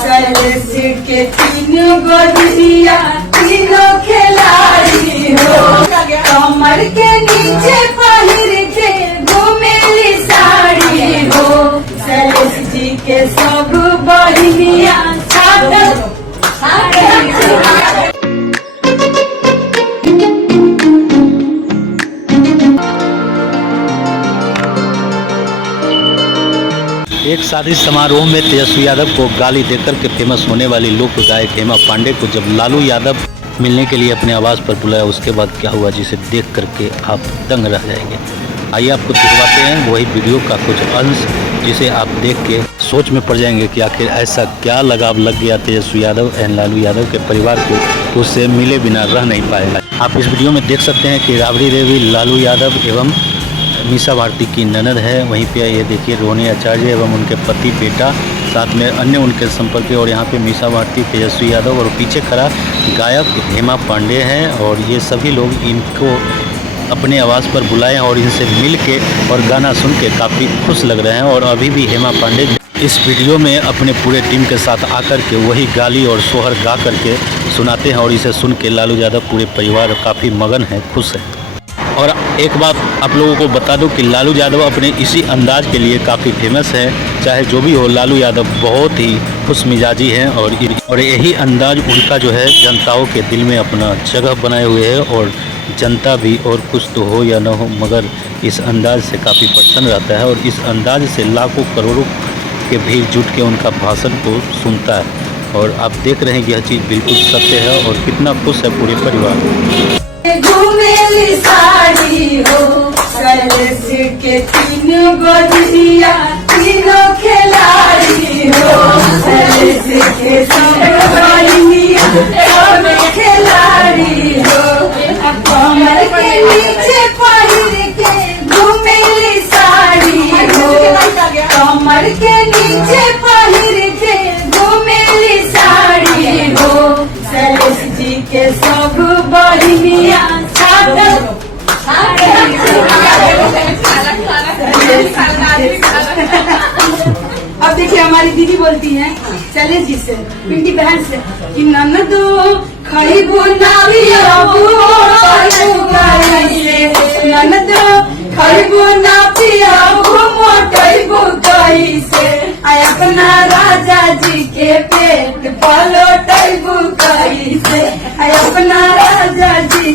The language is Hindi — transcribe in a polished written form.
सैलेश के तीनों गोदिया तीनों खिलाड़ी हो, कमर के नीचे पहिर के घूमेली साड़ी हो। सैलेश जी के सब बहिनिया एक शादी समारोह में तेजस्वी यादव को गाली देकर के फेमस होने वाली लोक गायक हेमा पांडे को जब लालू यादव मिलने के लिए अपने आवास पर बुलाया, उसके बाद क्या हुआ जिसे देख करके आप दंग रह जाएंगे। आइए आपको दिखवाते हैं वही वीडियो का कुछ अंश, जिसे आप देख के सोच में पड़ जाएंगे कि आखिर ऐसा क्या लगाव लग गया तेजस्वी यादव एंड लालू यादव के परिवार को, उससे मिले बिना रह नहीं पाएगा। आप इस वीडियो में देख सकते हैं कि राबड़ी देवी लालू यादव एवं मीसा भारती की ननद है। वहीं पे ये देखिए रोहिणी आचार्य एवं उनके पति बेटा, साथ में अन्य उनके संपर्क, और यहाँ पे मीसा भारती, तेजस्वी यादव और पीछे खड़ा गायक हेमा पांडे हैं। और ये सभी लोग इनको अपने आवास पर बुलाए और इनसे मिल के और गाना सुन के काफ़ी खुश लग रहे हैं। और अभी भी हेमा पांडे इस वीडियो में अपने पूरे टीम के साथ आकर के वही गाली और सोहर गा करके सुनाते हैं। और इसे सुन के लालू यादव पूरे परिवार काफ़ी मगन है, खुश है। और एक बात आप लोगों को बता दूं कि लालू यादव अपने इसी अंदाज के लिए काफ़ी फेमस है। चाहे जो भी हो, लालू यादव बहुत ही खुश मिजाजी हैं और यही अंदाज उनका जो है जनताओं के दिल में अपना जगह बनाए हुए है। और जनता भी, और कुछ तो हो या ना हो, मगर इस अंदाज से काफ़ी प्रसन्न रहता है। और इस अंदाज से लाखों करोड़ों के भीड़ जुट के उनका भाषण को सुनता है। और आप देख रहे हैं कि यह चीज़ बिल्कुल सत्य है और कितना खुश है पूरे परिवार। घूमेली साड़ी हो, सैलेश के तीनों गोदिया तीनों खिलाड़ी हो। सैलेश के सब बहिनिया सब खिलाड़ी हो, कमर के नीचे पहिर के घूमेली साड़ी हो, कमर के नीचे पहिर के घूमेली साड़ी हो। सैलेश जी के सब बहिनिया अब देखिए हमारी दीदी बोलती है सैलेश जी से, पिंकी बहन से, कि ननदो खरीबू नाविया ननदो खरीबू ना पिया मोटैबू कही से, अपना राजा जी के पेट पलोटैबू कही से, अपना राजा जी